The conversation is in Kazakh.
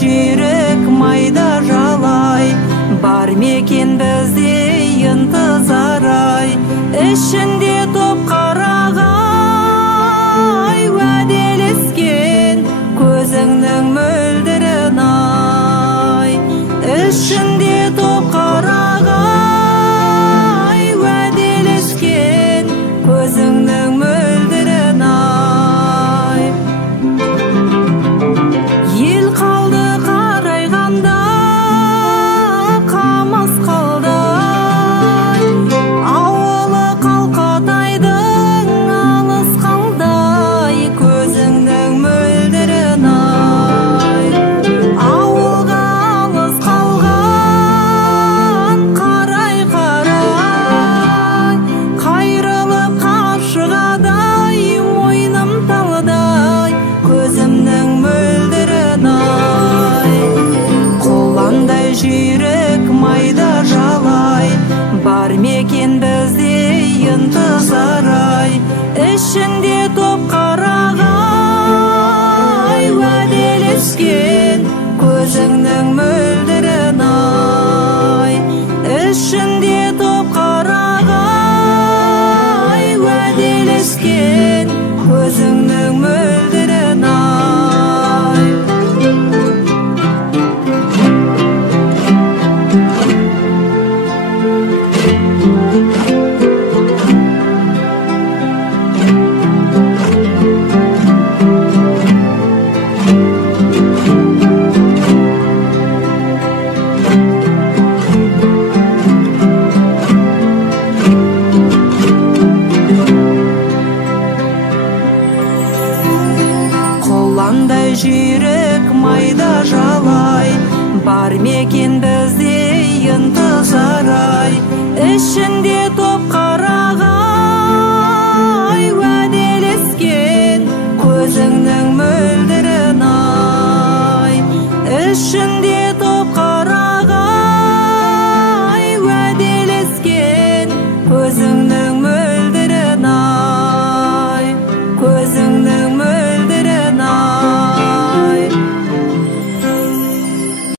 Жүрек майда жалай, бар мекен бізде ынтызар ай, ішінде топ қарағай, уәделескен көзіңнің мөлдірін ай, ішінде топ қарағай, уәделескен көзіңнің мөлдірін ай. Ел қалды жүрек майда жалай, бар мекен бізде ынтызар ай, ішінде топ қарағай, уәделескен көзіңнің мөлдірін ай, ішінде топ қарағай, уәделескен көзіңнің мөлдірін ай. Жүрек майда жалай, бар мекен бізде ынтызар ай, ішінде топ қарағай, уәделескен көзіңнің мөлдірін ай, ішінде